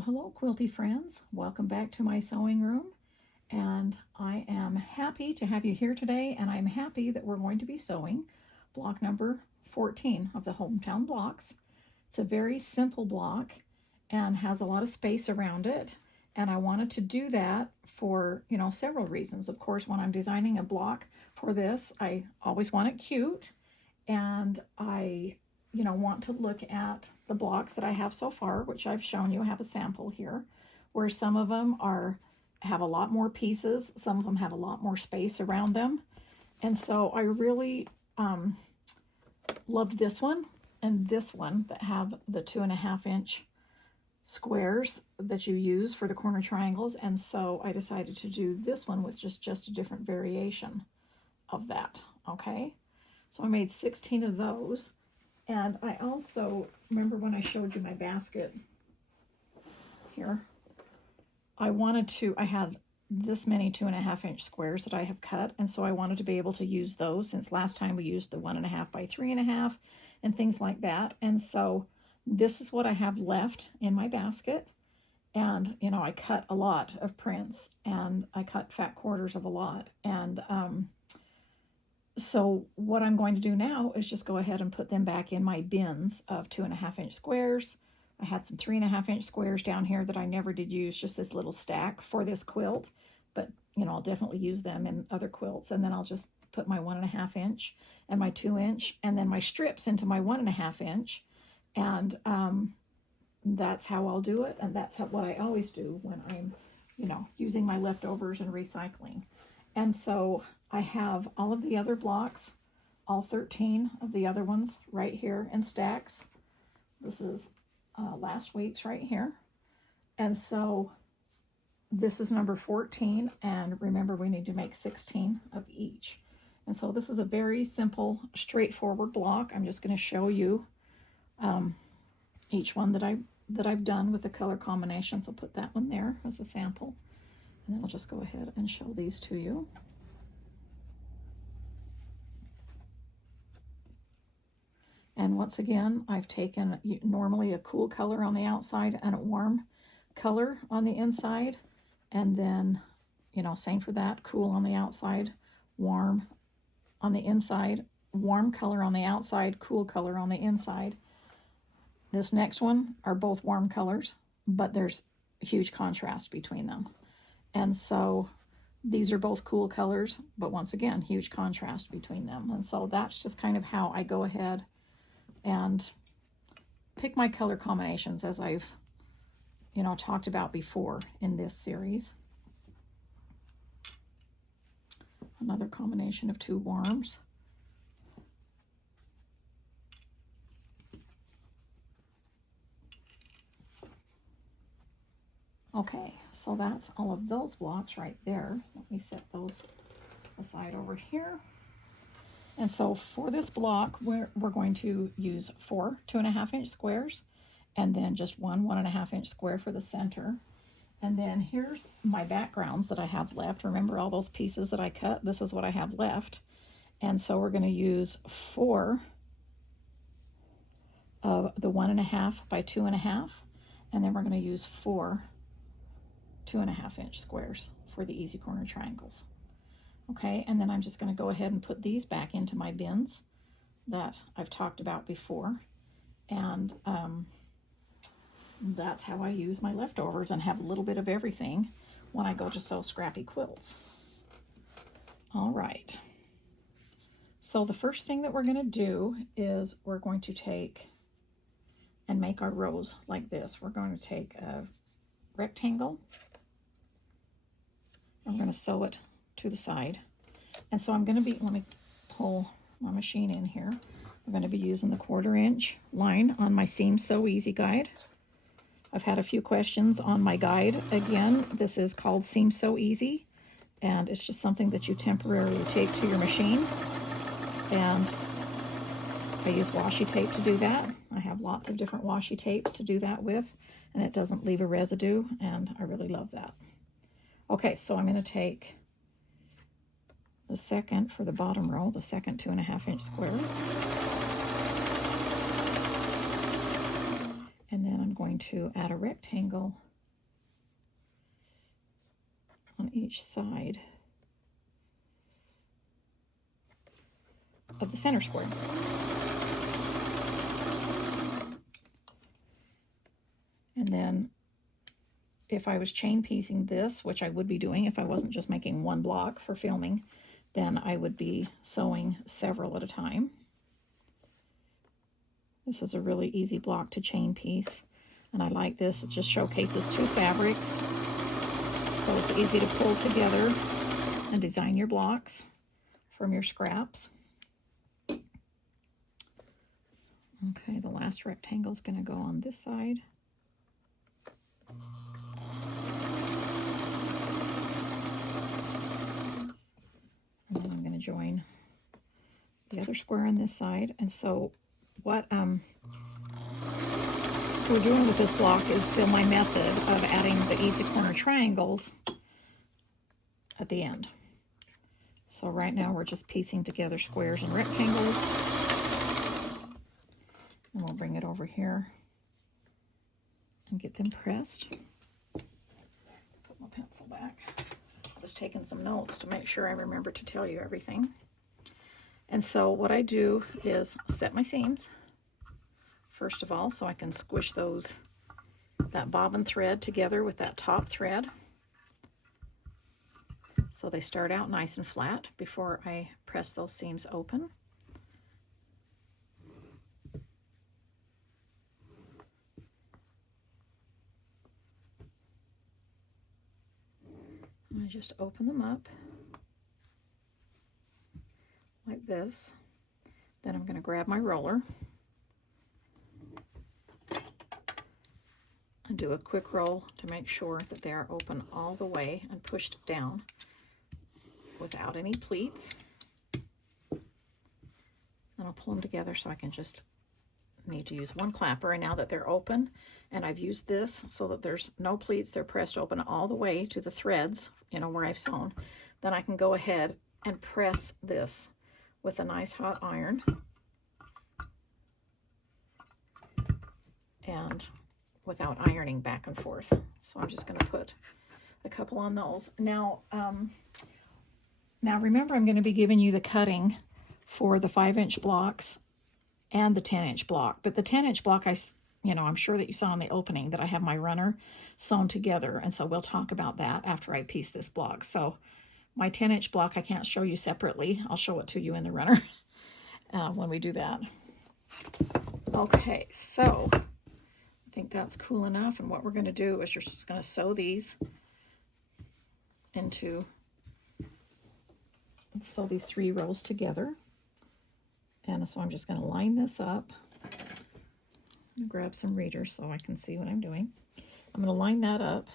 Well, hello, quilty friends. Welcome back to my sewing room. And I am happy to have you here today, and I'm happy that we're going to be sewing block number 14 of the Hometown blocks. It's a very simple block and has a lot of space around it. And I wanted to do that for, several reasons. Of course, when I'm designing a block for this, I always want it cute. And I want to look at the blocks that I have so far, which I've shown you. I have a sample here, where some of them have a lot more pieces, some of them have a lot more space around them. And so I really loved this one and this one that have the 2.5 inch squares that you use for the corner triangles. And so I decided to do this one with just a different variation of that. Okay, so I made 16 of those. And I also remember when I showed you my basket here, I had this many 2.5 inch squares that I have cut. And so I wanted to be able to use those, since last time we used the 1.5 by 3.5 and things like that. And so this is what I have left in my basket. And, I cut a lot of prints and I cut fat quarters of a lot. And, so what I'm going to do now is just go ahead and put them back in my bins of 2.5 inch squares. I had some 3.5 inch squares down here that I never did use, just this little stack for this quilt. But, I'll definitely use them in other quilts. And then I'll just put my 1.5 inch and my 2 inch and then my strips into my 1.5 inch. And that's how I'll do it. And that's what I always do when I'm, using my leftovers and recycling. And so I have all of the other blocks, all 13 of the other ones right here in stacks. This is last week's right here. And so this is number 14. And remember, we need to make 16 of each. And so this is a very simple, straightforward block. I'm just going to show you each one that I've done with the color combinations. I'll put that one there as a sample. And then I'll just go ahead and show these to you. And once again, I've taken normally a cool color on the outside and a warm color on the inside. And then, same for that, cool on the outside, warm on the inside, warm color on the outside, cool color on the inside. This next one are both warm colors, but there's a huge contrast between them. And so these are both cool colors, but once again, huge contrast between them. And so that's just kind of how I go ahead and pick my color combinations, as I've, talked about before in this series. Another combination of two warms. Okay, so that's all of those blocks right there. Let me set those aside over here. And so for this block, we're going to use 4 2.5 inch squares, and then just one 1.5 inch square for the center. And then here's my backgrounds that I have left. Remember all those pieces that I cut? This is what I have left. And so we're going to use 4 of the 1.5 by 2.5, and then we're going to use 4 2.5 inch squares for the easy corner triangles. Okay, and then I'm just going to go ahead and put these back into my bins that I've talked about before. And that's how I use my leftovers and have a little bit of everything when I go to sew scrappy quilts. All right. So the first thing that we're going to do is we're going to take and make our rows like this. We're going to take a rectangle. I'm going to sew it to the side. And so I'm going to let me pull my machine in here. I'm going to be using the 1/4 inch line on my Seam So Easy guide. I've had a few questions on my guide. Again, this is called Seam So Easy, and it's just something that you temporarily tape to your machine. And I use washi tape to do that. I have lots of different washi tapes to do that with, and it doesn't leave a residue, and I really love that. Okay, so I'm going to take the second for the bottom row, the second 2.5 inch square. And then I'm going to add a rectangle on each side of the center square. And then if I was chain piecing this, which I would be doing if I wasn't just making one block for filming, then I would be sewing several at a time. This is a really easy block to chain piece, and I like this. It just showcases two fabrics, so it's easy to pull together and design your blocks from your scraps. Okay, the last rectangle is going to go on this side. And then I'm going to join the other square on this side. And so what we're doing with this block is still my method of adding the easy corner triangles at the end. So right now we're just piecing together squares and rectangles. And we'll bring it over here and get them pressed. Put my pencil back. I was taking some notes to make sure I remember to tell you everything. And so what I do is set my seams, first of all, so I can squish that bobbin thread together with that top thread. So they start out nice and flat before I press those seams open. I just open them up like this. Then I'm going to grab my roller and do a quick roll to make sure that they are open all the way and pushed down without any pleats. Then I'll pull them together so I can just need to use one clapper. And now that they're open and I've used this so that there's no pleats, they're pressed open all the way to the threads, where I've sewn, then I can go ahead and press this with a nice hot iron and without ironing back and forth. So I'm just going to put a couple on those. Now remember, I'm going to be giving you the cutting for the 5-inch blocks and the 10-inch block. But the 10-inch block, I'm sure that you saw in the opening that I have my runner sewn together, and so we'll talk about that after I piece this block. So my 10-inch block I can't show you separately. I'll show it to you in the runner when we do that. Okay, so I think that's cool enough, and what we're going to do is you're just going to sew these into, let's sew these 3 rows together. And so I'm just going to line this up. Grab some readers so I can see what I'm doing. I'm going to line that up.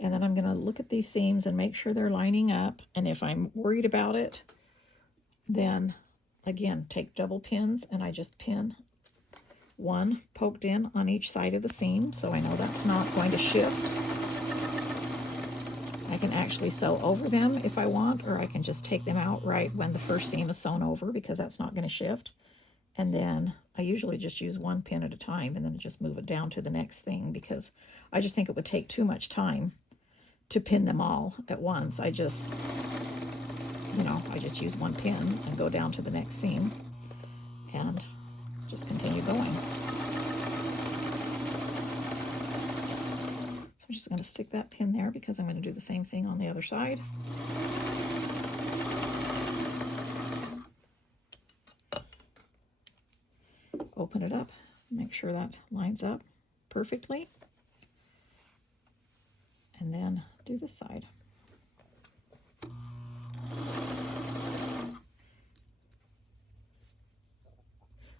And then I'm going to look at these seams and make sure they're lining up. And if I'm worried about it, then again, take double pins and I just pin one poked in on each side of the seam so I know that's not going to shift. I can actually sew over them if I want, or I can just take them out right when the first seam is sewn over because that's not going to shift. And then I usually just use one pin at a time and then just move it down to the next thing because I just think it would take too much time to pin them all at once. I just use one pin and go down to the next seam and just continue going. So I'm just going to stick that pin there because I'm going to do the same thing on the other side. Open it up, make sure that lines up perfectly, and then do this side.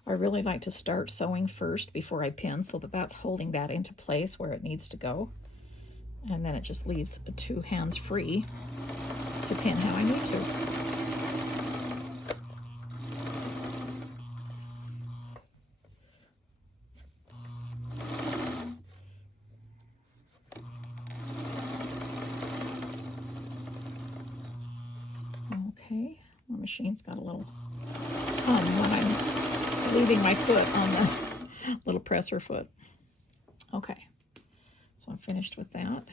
I really like to start sewing first before I pin so that that's holding that into place where it needs to go, and then it just leaves 2 hands free to pin how I need to. Okay, my machine's got a little hum when I'm leaving my foot on the little presser foot. Okay, so I'm finished with that.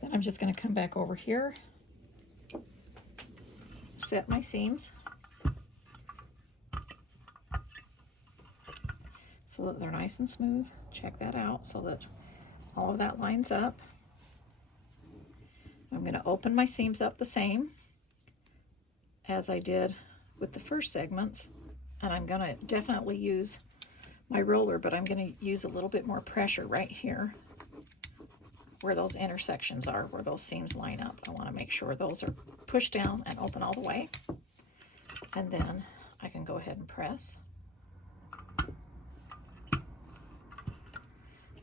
Then I'm just going to come back over here, set my seams so that they're nice and smooth. Check that out so that all of that lines up. I'm going to open my seams up the same as I did with the first segments, and I'm going to definitely use my roller, but I'm going to use a little bit more pressure right here where those intersections are, where those seams line up. I want to make sure those are pushed down and open all the way, and then I can go ahead and press.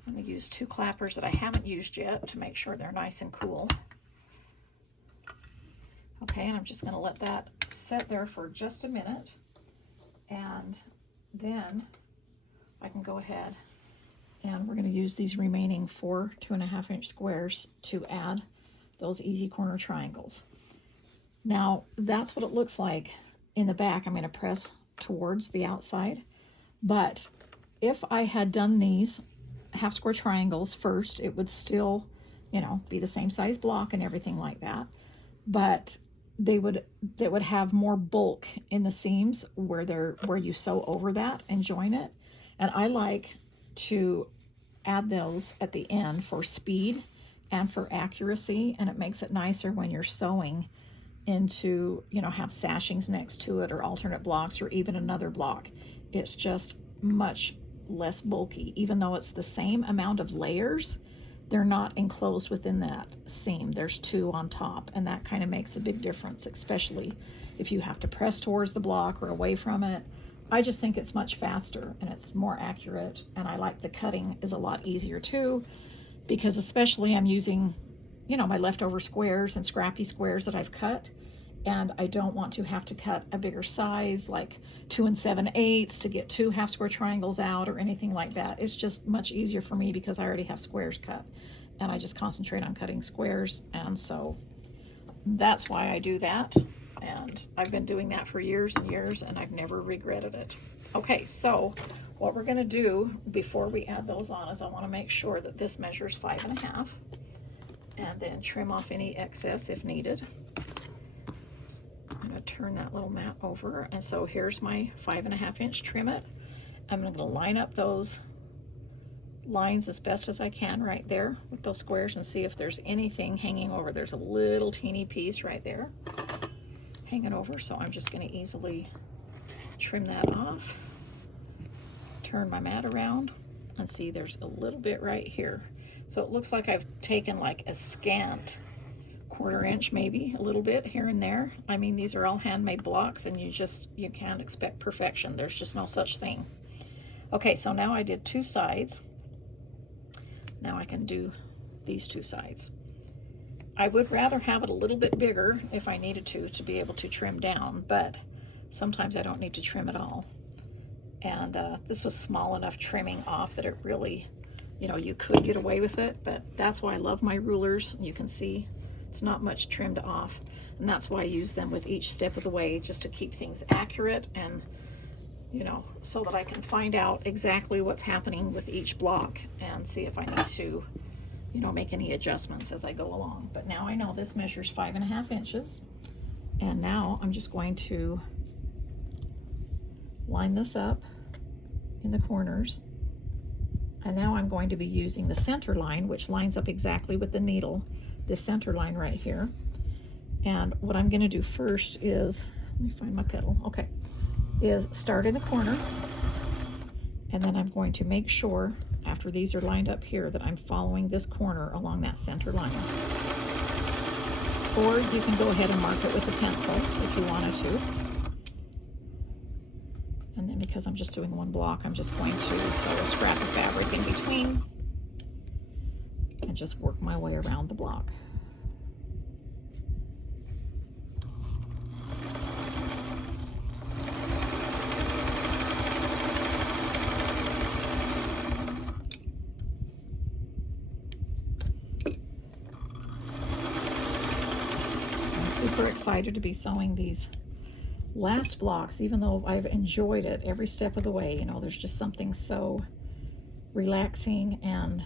I'm going to use 2 clappers that I haven't used yet to make sure they're nice and cool. Okay, and I'm just going to let that sit there for just a minute, and then I can go ahead and we're going to use these remaining 4 2.5-inch squares to add those easy corner triangles. Now that's what it looks like in the back. I'm going to press towards the outside, but if I had done these half square triangles first, it would still, you know, be the same size block and everything like that, but they would have more bulk in the seams where you sew over that and join it. And I like to add those at the end for speed and for accuracy, and it makes it nicer when you're sewing into, you know, have sashings next to it or alternate blocks or even another block. It's just much less bulky. Even though it's the same amount of layers, they're not enclosed within that seam. There's 2 on top, and that kind of makes a big difference, especially if you have to press towards the block or away from it. I just think it's much faster and it's more accurate, and I like the cutting is a lot easier too, because especially I'm using, you know, my leftover squares and scrappy squares that I've cut, and I don't want to have to cut a bigger size like 2 7/8 to get 2 half square triangles out or anything like that. It's just much easier for me because I already have squares cut, and I just concentrate on cutting squares, and so that's why I do that. And I've been doing that for years and years, and I've never regretted it. Okay, so what we're going to do before we add those on is I want to make sure that this measures 5.5, and then trim off any excess if needed. I'm going to turn that little mat over, and so here's my 5.5-inch trim-it. I'm going to line up those lines as best as I can right there with those squares and see if there's anything hanging over. There's a little teeny piece right there hanging over, so I'm just going to easily trim that off. Turn my mat around and see there's a little bit right here. So it looks like I've taken like a scant 1/4 inch, maybe a little bit here and there. I mean, these are all handmade blocks, and you can't expect perfection. There's just no such thing. Okay, so now I did 2 sides. Now I can do these 2 sides. I would rather have it a little bit bigger if I needed to be able to trim down, but sometimes I don't need to trim at all. And this was small enough trimming off that it really, you know, you could get away with it, but that's why I love my rulers. You can see it's not much trimmed off, and that's why I use them with each step of the way, just to keep things accurate and, you know, so that I can find out exactly what's happening with each block and see if I need to, you know, make any adjustments as I go along. But now I know this measures 5.5 inches, and now I'm just going to line this up in the corners, and now I'm going to be using the center line, which lines up exactly with the needle, this center line right here. And what I'm going to do first is, let me find my petal, okay, is start in the corner, and then I'm going to make sure after these are lined up here that I'm following this corner along that center line. Or you can go ahead and mark it with a pencil if you wanted to. And then because I'm just doing 1 block, I'm just going to sew a scrap of fabric in between and just work my way around the block. Super excited to be sewing these last blocks, even though I've enjoyed it every step of the way. You know, there's just something so relaxing and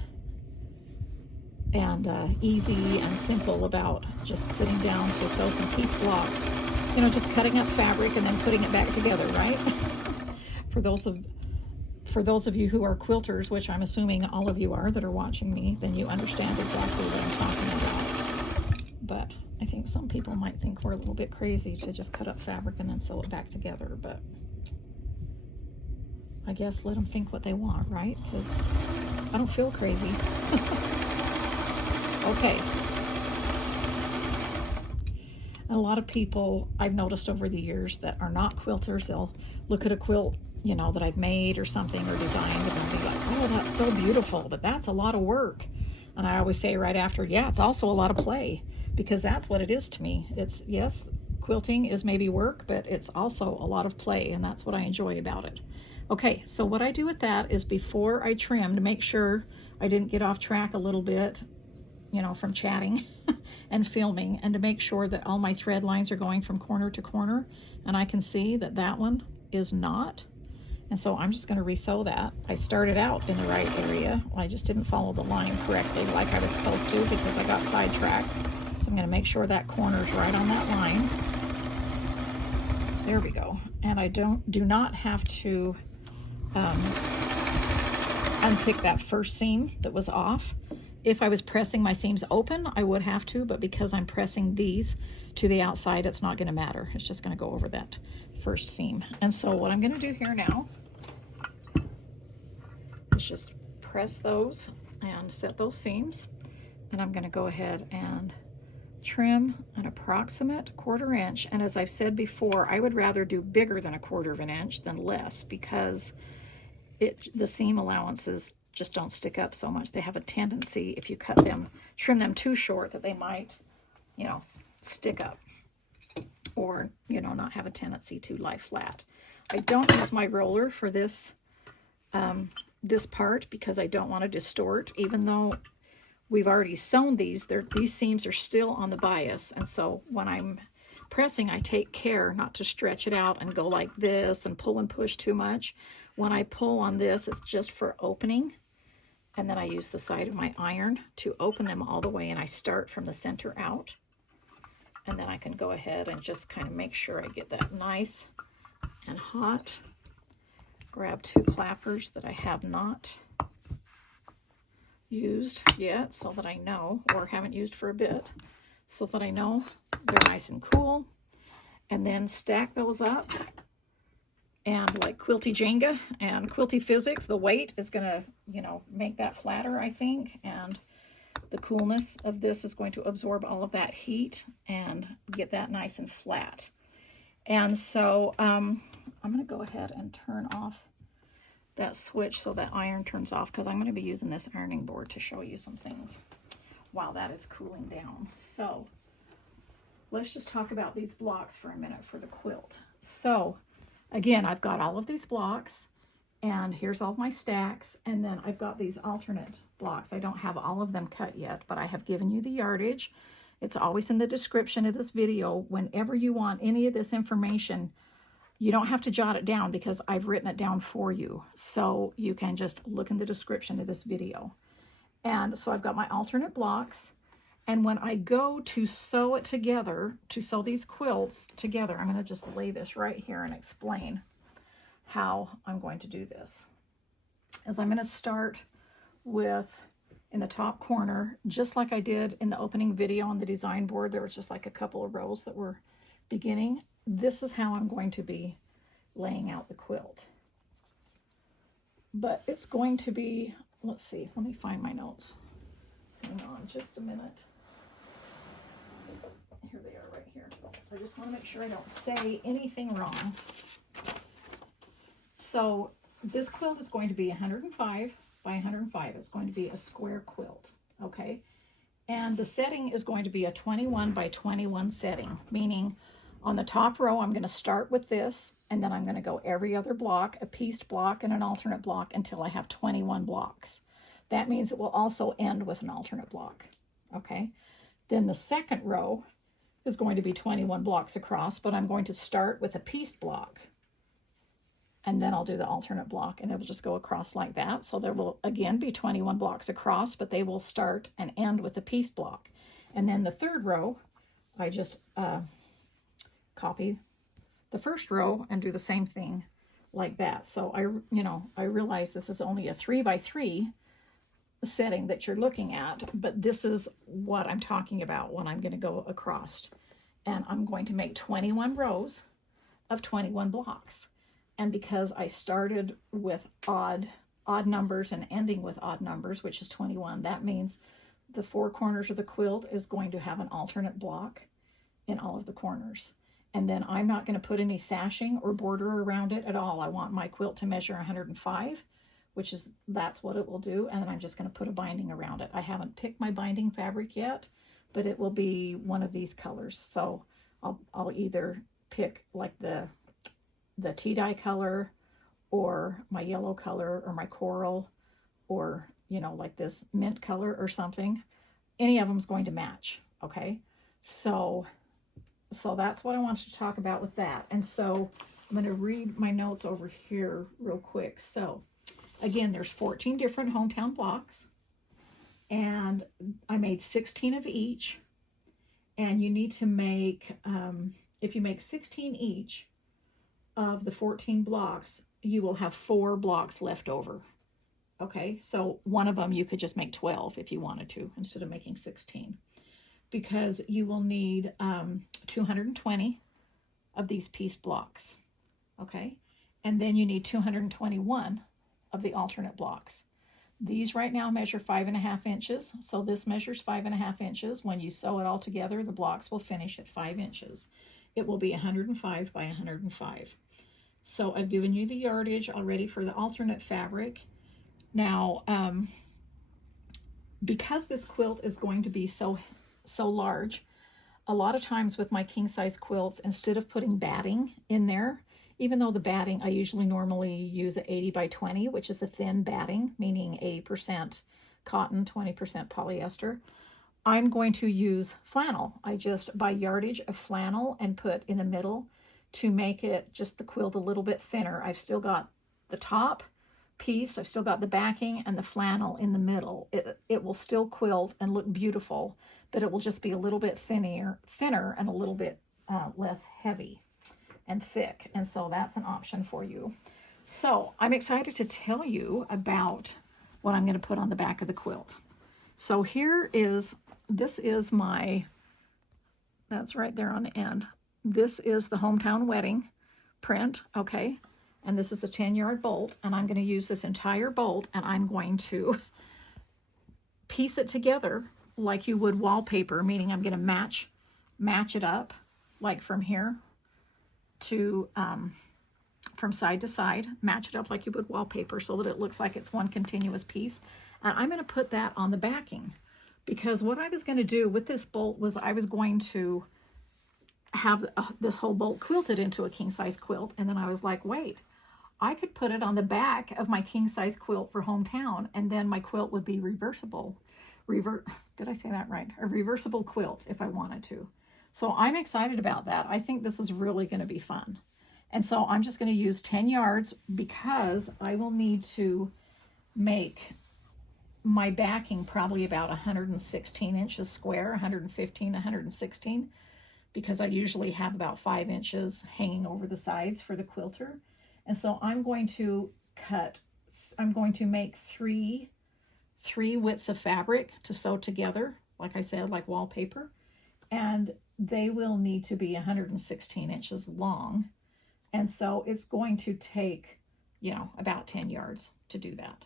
and easy and simple about just sitting down to sew some piece blocks. You know, just cutting up fabric and then putting it back together, right? For those of you who are quilters, which I'm assuming all of you are that are watching me, then you understand exactly what I'm talking about. But I think some people might think we're a little bit crazy to just cut up fabric and then sew it back together, but I guess let them think what they want, right? Because I don't feel crazy. Okay. And a lot of people I've noticed over the years that are not quilters, they'll look at a quilt, you know, that I've made or something or designed, and they'll be like, oh, that's so beautiful, but that's a lot of work. And I always say right after, yeah, it's also a lot of play, because that's what it is to me. It's, yes, quilting is maybe work, but it's also a lot of play, and that's what I enjoy about it. Okay, so what I do with that is before I trim, to make sure I didn't get off track a little bit, you know, from chatting and filming, and to make sure that all my thread lines are going from corner to corner, and I can see that that one is not. And so I'm just going to resew that. I started out in the right area. I just didn't follow the line correctly like I was supposed to because I got sidetracked. So I'm going to make sure that corner's right on that line. There we go. And I do not have to unpick that first seam that was off. If I was pressing my seams open, I would have to, but because I'm pressing these to the outside, it's not going to matter. It's just going to go over that first seam. And so what I'm going to do here now is just press those and set those seams. And I'm going to go ahead and trim an approximate 1/4 inch. And as I've said before, I would rather do bigger than 1/4 inch than less, because the seam allowances just don't stick up so much. They have a tendency, if you trim them too short, that they might, you know, stick up, or, you know, not have a tendency to lie flat. I don't use my roller for this this part because I don't want to distort, even though we've already sewn these. These seams are still on the bias, and so when I'm pressing, I take care not to stretch it out and go like this and pull and push too much. When I pull on this, it's just for opening, and then I use the side of my iron to open them all the way, and I start from the center out, and then I can go ahead and just kind of make sure I get that nice and hot. Grab 2 clappers that I have not used yet, so that I know, or haven't used for a bit, so that I know they're nice and cool, and then stack those up. And like Quilty Jenga and Quilty Physics, the weight is going to, you know, make that flatter, I think, and the coolness of this is going to absorb all of that heat and get that nice and flat. And so I'm going to go ahead and turn off that switch so that iron turns off, because I'm going to be using this ironing board to show you some things while that is cooling down. So let's just talk about these blocks for a minute for the quilt. So again, I've got all of these blocks, and here's all my stacks, and then I've got these alternate blocks. I don't have all of them cut yet, but I have given you the yardage. It's always in the description of this video. Whenever you want any of this information, you don't have to jot it down because I've written it down for you. So you can just look in the description of this video. And so I've got my alternate blocks. And when I go to sew it together, to sew these quilts together, I'm going to just lay this right here and explain how I'm going to do this. As I'm going to start with, in the top corner, just like I did in the opening video on the design board, there was just like a couple of rows that were beginning. This is how I'm going to be laying out the quilt. But it's going to be, let's see, let me find my notes. Hang on just a minute. Here they are right here. I just want to make sure I don't say anything wrong. So this quilt is going to be 105 by 105. It's going to be a square quilt, okay? And the setting is going to be a 21 by 21 setting, meaning on the top row, I'm going to start with this, and then I'm going to go every other block, a pieced block and an alternate block, until I have 21 blocks. That means it will also end with an alternate block, okay? Then the second row is going to be 21 blocks across, but I'm going to start with a pieced block. and then I'll do the alternate block, and it will just go across like that. So there will again be 21 blocks across, but they will start and end with a piece block. And then the third row, I just copy the first row and do the same thing like that. So I realize this is only a 3x3 setting that you're looking at, but this is what I'm talking about when I'm going to go across. And I'm going to make 21 rows of 21 blocks. And because I started with odd numbers and ending with odd numbers, which is 21, that means the four corners of the quilt is going to have an alternate block in all of the corners. And then I'm not going to put any sashing or border around it at all. I want my quilt to measure 105, that's what it will do. And then I'm just going to put a binding around it. I haven't picked my binding fabric yet, but it will be one of these colors. So I'll either pick like the tea-dye color, or my yellow color, or my coral, or like this mint color or something. Any of them is going to match. Okay, so that's what I wanted to talk about with that. And so I'm going to read my notes over here real quick. So again, there's 14 different hometown blocks, and I made 16 of each. And you need to make, if you make 16 each of the 14 blocks, you will have 4 blocks left over. Okay, so one of them you could just make 12 if you wanted to, instead of making 16. Because you will need 220 of these piece blocks, okay? And then you need 221 of the alternate blocks. These right now measure 5.5 inches, so this measures 5.5 inches. When you sew it all together, the blocks will finish at 5 inches. It will be 105 by 105. So I've given you the yardage already for the alternate fabric. Now, because this quilt is going to be so large, a lot of times with my king size quilts, instead of putting batting in there, even though the batting, I usually normally use an 80 by 20, which is a thin batting, meaning 80% cotton, 20% polyester, I'm going to use flannel. I just buy yardage of flannel and put in the middle to make it just the quilt a little bit thinner. I've still got the top piece, I've still got the backing and the flannel in the middle. It will still quilt and look beautiful, but it will just be a little bit thinner and a little bit less heavy and thick. And so that's an option for you. So I'm excited to tell you about what I'm going to put on the back of the quilt. So this is my, that's right there on the end. This is the Hometown Wedding print, okay? And this is a 10-yard bolt, and I'm going to use this entire bolt, and I'm going to piece it together like you would wallpaper, meaning I'm going to match it up, like from here to, from side to side, match it up like you would wallpaper so that it looks like it's one continuous piece. And I'm going to put that on the backing, because what I was going to do with this bolt was I was going to have this whole bolt quilted into a king size quilt. And then I was like, wait, I could put it on the back of my king size quilt for Hometown, and then my quilt would be reversible. Did I say that right? A reversible quilt if I wanted to. So I'm excited about that. I think this is really going to be fun. And so I'm just going to use 10 yards because I will need to make my backing probably about 116 inches square, 115, 116, because I usually have about 5 inches hanging over the sides for the quilter. And so I'm going to make three widths of fabric to sew together, like I said, like wallpaper. And they will need to be 116 inches long. And so it's going to take, about 10 yards to do that.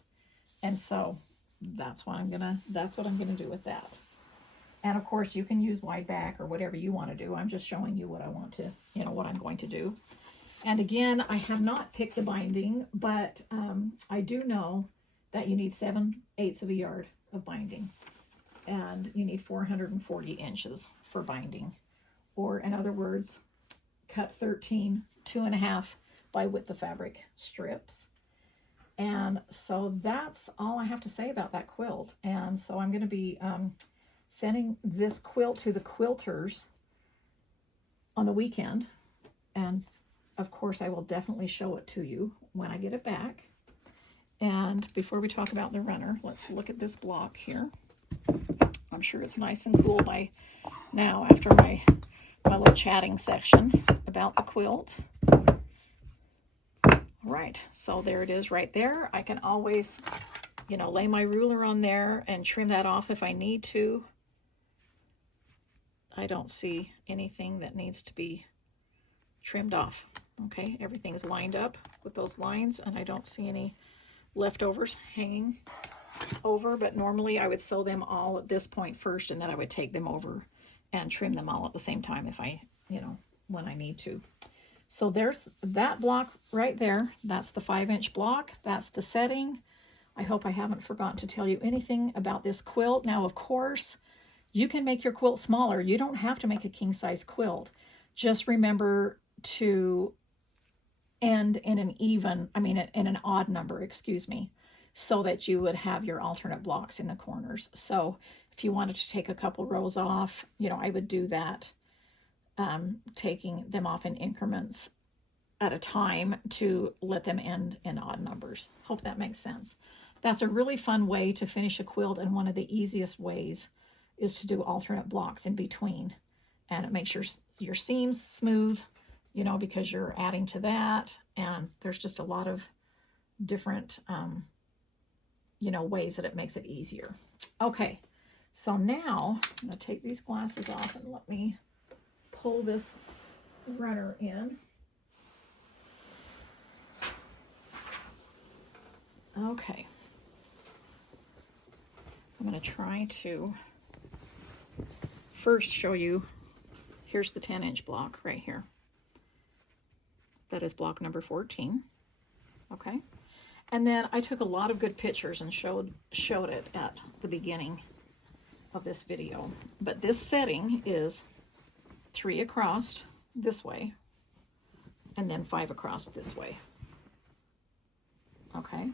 And so that's what I'm gonna do with that. And of course you can use wide back or whatever you want to do. I'm just showing you what I want to, what I'm going to do. And again, I have not picked the binding, but I do know that you need 7/8 of a yard of binding, and you need 440 inches for binding, or in other words, cut 13 2.5 by width of fabric strips. And so that's all I have to say about that quilt. And so I'm going to be sending this quilt to the quilters on the weekend, and of course, I will definitely show it to you when I get it back. And before we talk about the runner, let's look at this block here. I'm sure it's nice and cool by now after my little chatting section about the quilt. All right, so there it is right there. I can always, you know, lay my ruler on there and trim that off if I need to. I don't see anything that needs to be trimmed off. Okay, everything's lined up with those lines, and I don't see any leftovers hanging over, but normally I would sew them all at this point first, and then I would take them over and trim them all at the same time if I, you know, when I need to. So there's that block right there. That's the 5-inch block. That's the setting. I hope I haven't forgotten to tell you anything about this quilt. Now, of course, you can make your quilt smaller. You don't have to make a king-size quilt. Just remember to end in an even, in an odd number, excuse me, so that you would have your alternate blocks in the corners. So if you wanted to take a couple rows off, you know, I would do that, taking them off in increments at a time to let them end in odd numbers. Hope that makes sense. That's a really fun way to finish a quilt, and one of the easiest ways is to do alternate blocks in between. And it makes your seams smooth, you know, because you're adding to that, and there's just a lot of different, you know, ways that it makes it easier. Okay, so now I'm going to take these glasses off and let me pull this runner in. Okay, I'm going to try to first show you, here's the 10-inch block right here. That is block number 14. Okay, and then I took a lot of good pictures and showed it at the beginning of this video. But this setting is 3 across this way, and then 5 across this way. Okay,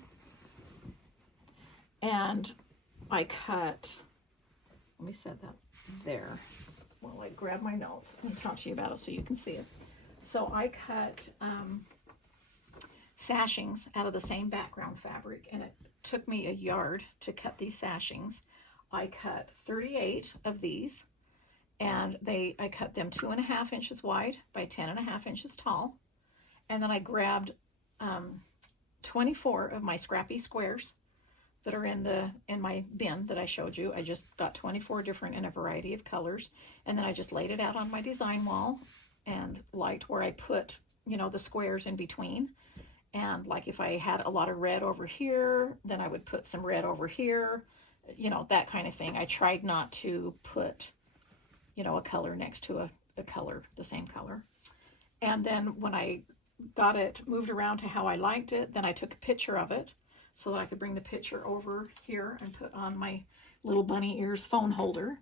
and I cut, let me set that there while I grab my notes and talk to you about it so you can see it. So I cut sashings out of the same background fabric, and it took me a yard to cut these sashings. I cut 38 of these, and I cut them 2.5 inches wide by 10.5 inches tall. And then I grabbed 24 of my scrappy squares that are in my bin that I showed you. I just got 24 different in a variety of colors, and then I just laid it out on my design wall and liked where I put, you know, the squares in between. And like if I had a lot of red over here, then I would put some red over here, you know, that kind of thing. I tried not to put, you know, a color next to a color, the same color. And then when I got it moved around to how I liked it, then I took a picture of it so that I could bring the picture over here and put on my little bunny ears phone holder.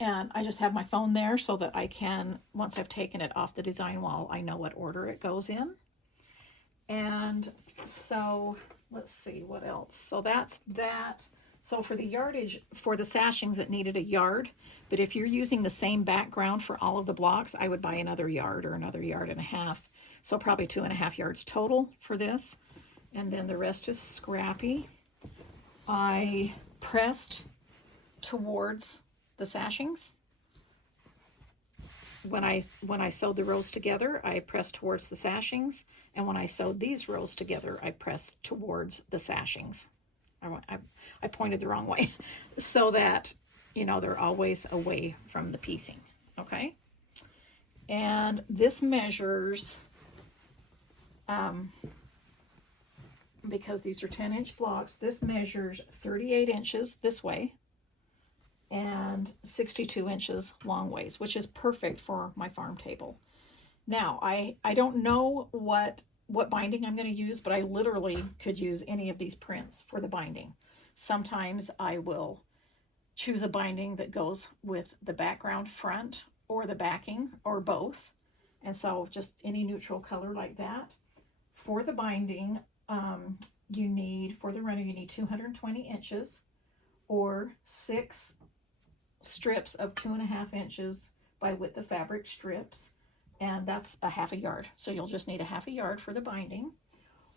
And I just have my phone there so that I can, once I've taken it off the design wall, I know what order it goes in. And so let's see what else. So that's that. So for the yardage, for the sashings, it needed a yard. But if you're using the same background for all of the blocks, I would buy another yard or another 1.5 yards. So probably 2.5 yards total for this. And then the rest is scrappy. I pressed towards the sashings. When I sewed the rows together, I pressed towards the sashings, and when I sewed these rows together, I pressed towards the sashings. I pointed the wrong way, so that, you know, they're always away from the piecing, okay? And this measures, because these are 10-inch blocks, this measures 38 inches this way, and 62 inches long ways, which is perfect for my farm table. Now, I don't know what binding I'm going to use, but I literally could use any of these prints for the binding. Sometimes I will choose a binding that goes with the background front or the backing or both. And so just any neutral color like that. For the binding, for the runner, you need 220 inches or 6 strips of 2.5 inches by width of fabric strips. and that's a ½ yard. So you'll just need a ½ yard for the binding,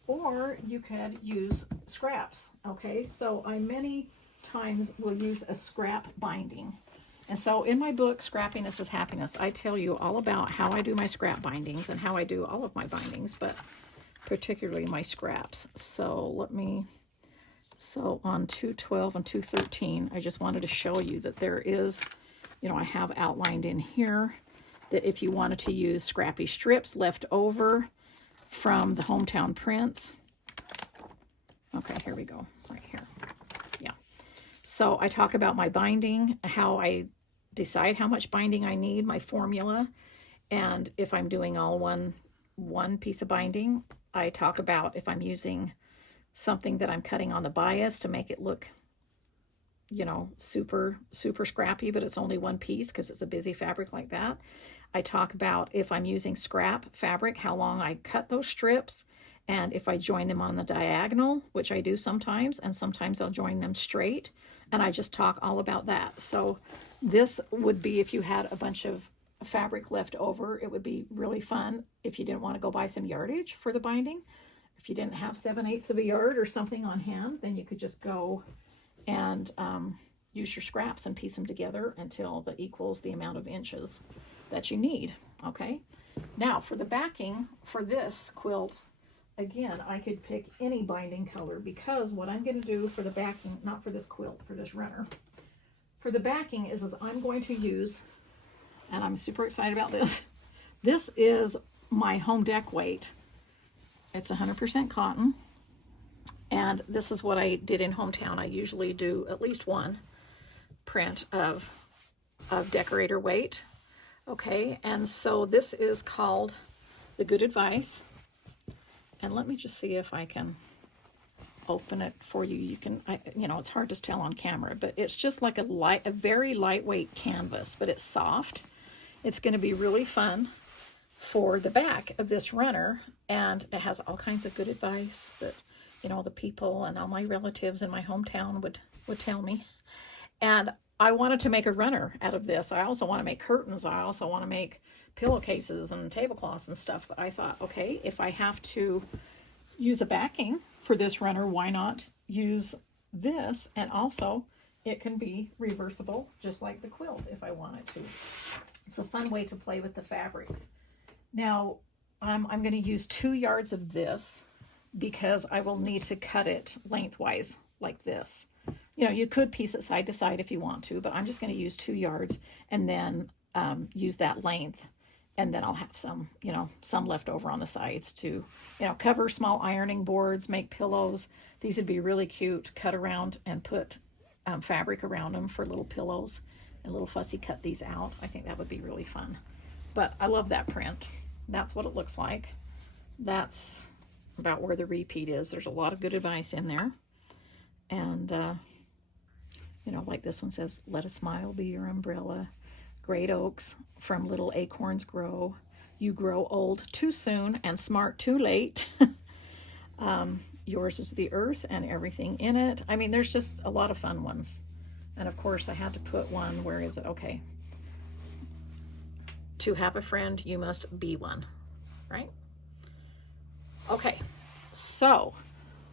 or you could use scraps. Okay, so I many times will use a scrap binding. And so in my book, Scrappiness is Happiness, I tell you all about how I do my scrap bindings and how I do all of my bindings, but particularly my scraps. So so on 212 and 213, I just wanted to show you that there is, I have outlined in here that if you wanted to use scrappy strips left over from the hometown prints. Okay, here we go, right here. Yeah. So I talk about my binding, how I decide how much binding I need, my formula, and if I'm doing all one piece of binding, I talk about if I'm using something that I'm cutting on the bias to make it look, super scrappy, but it's only one piece because it's a busy fabric like that. I talk about if I'm using scrap fabric, how long I cut those strips, and if I join them on the diagonal, which I do sometimes, and sometimes I'll join them straight, and I just talk all about that. So this would be if you had a bunch of fabric left over, it would be really fun if you didn't want to go buy some yardage for the binding. If you didn't have 7/8 of a yard or something on hand, then you could just go and use your scraps and piece them together until that equals the amount of inches that you need. Okay, now for the backing for this quilt, again, I could pick any binding color, because what I'm going to do for the backing, not for this quilt, for this runner, for the backing is I'm going to use, and I'm super excited about this, this is my home deck weight. It's 100% cotton, and this is what I did in Hometown. I usually do at least one print of decorator weight. Okay, and so this is called the Good Advice. And let me just see if I can open it for you. You can, it's hard to tell on camera, but it's just like a very lightweight canvas, but it's soft. It's going to be really fun for the back of this runner, and it has all kinds of good advice that, the people and all my relatives in my hometown would tell me. And I wanted to make a runner out of this. I also want to make curtains. I also want to make pillowcases and tablecloths and stuff. But I thought, okay, if I have to use a backing for this runner, why not use this? And also, it can be reversible, just like the quilt, if I wanted to. It's a fun way to play with the fabrics. Now, I'm going to use 2 yards of this because I will need to cut it lengthwise like this. You could piece it side to side if you want to, but I'm just going to use 2 yards and then use that length. And then I'll have some, some left over on the sides to, cover small ironing boards, make pillows. These would be really cute. Cut around and put fabric around them for little pillows. And little fussy cut these out. I think that would be really fun. But I love that print. That's what it looks like. That's about where the repeat is. There's a lot of good advice in there. And, like this one says, let a smile be your umbrella. Great oaks from little acorns grow. You grow old too soon and smart too late. Yours is the earth and everything in it. I mean, there's just a lot of fun ones. And of course, I had to put one, where is it? Okay. To have a friend, you must be one, right? Okay, so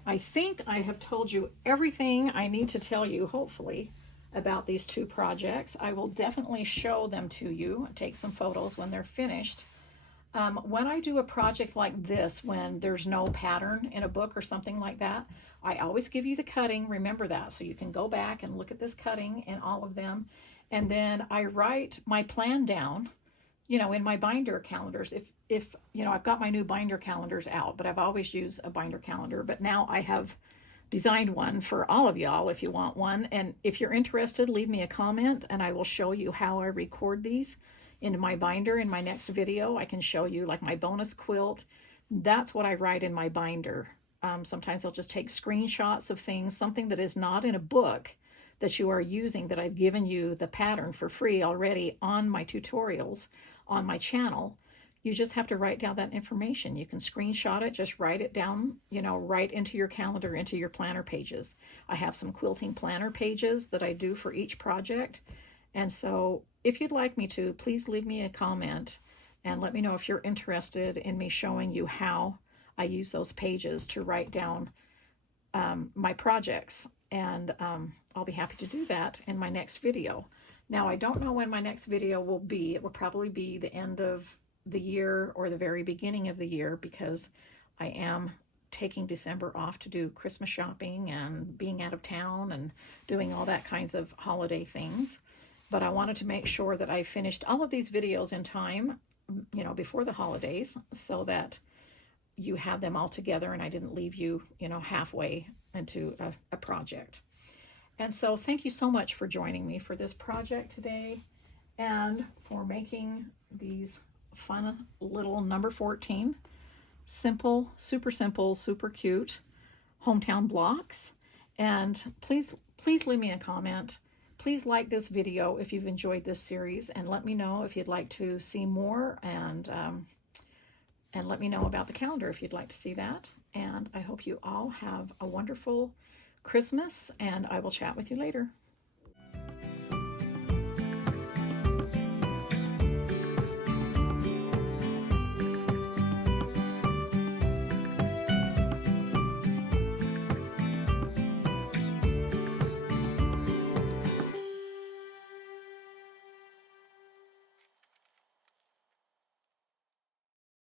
I think I have told you everything I need to tell you, hopefully, about these 2 projects. I will definitely show them to you, take some photos when they're finished. When I do a project like this, when there's no pattern in a book or something like that, I always give you the cutting. Remember that, so you can go back and look at this cutting in all of them. And then I write my plan down, in my binder calendars. If I've got my new binder calendars out, but I've always used a binder calendar. But now I have designed one for all of y'all if you want one. And if you're interested, leave me a comment and I will show you how I record these into my binder. In my next video, I can show you like my bonus quilt. That's what I write in my binder. Sometimes I'll just take screenshots of things, something that is not in a book that you are using, that I've given you the pattern for free already on my tutorials on my channel. You just have to write down that information. You can screenshot it, just write it down, right into your calendar, into your planner pages. I have some quilting planner pages that I do for each project. And so if you'd like me to, please leave me a comment And let me know if you're interested in me showing you how I use those pages to write down my projects. And I'll be happy to do that in my next video. Now, I don't know when my next video will be. It will probably be the end of the year or the very beginning of the year, because I am taking December off to do Christmas shopping and being out of town and doing all that kinds of holiday things. But I wanted to make sure that I finished all of these videos in time, you know, before the holidays, so that you had them all together and I didn't leave you, you know, halfway into a project. And so thank you so much for joining me for this project today and for making these fun little number 14 simple, super cute hometown blocks. And please leave me a comment. Please like this video if you've enjoyed this series, and let me know if you'd like to see more, and let me know about the calendar if you'd like to see that. And I hope you all have a wonderful Christmas, and I will chat with you later.